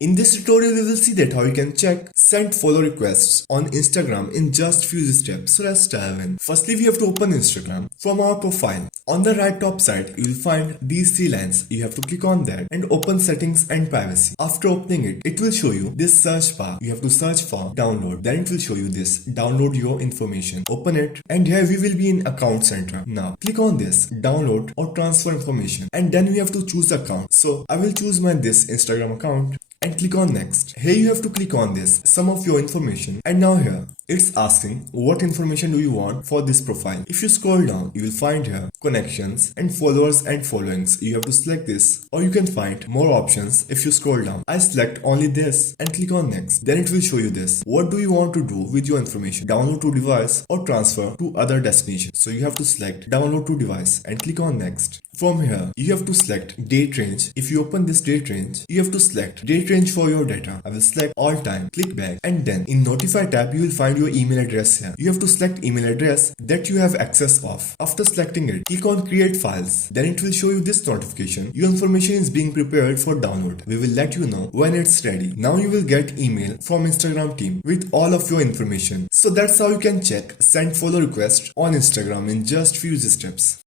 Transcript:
In this tutorial, we will see that how you can check send follow requests on Instagram in just few steps. So let's dive in. Firstly, we have to open Instagram from our profile. On the right top side, you will find these three lines. You have to click on that and open settings and privacy. After opening it, it will show you this search bar. You have to search for download. Then it will show you this download your information. Open it and here we will be in account center. Now click on this download or transfer information and then we have to choose account. So I will choose my this Instagram account and click on next. Here you have to click on this some of your information and now here it's asking what information do you want for this profile. If you scroll down you will find here connections and followers and followings. You have to select this or you can find more options if you scroll down. I select only this and click on next. Then it will show you this. What do you want to do with your information? Download to device or transfer to other destination. So you have to select download to device and click on next. From here, you have to select date range. If you open this date range, you have to select date range for your data. I will select all time, click back and then in notify tab, you will find your email address here. You have to select email address that you have access of. After selecting it, click on create files. Then it will show you this notification. Your information is being prepared for download. We will let you know when it's ready. Now you will get email from Instagram team with all of your information. So that's how you can check send follow request on Instagram in just few steps.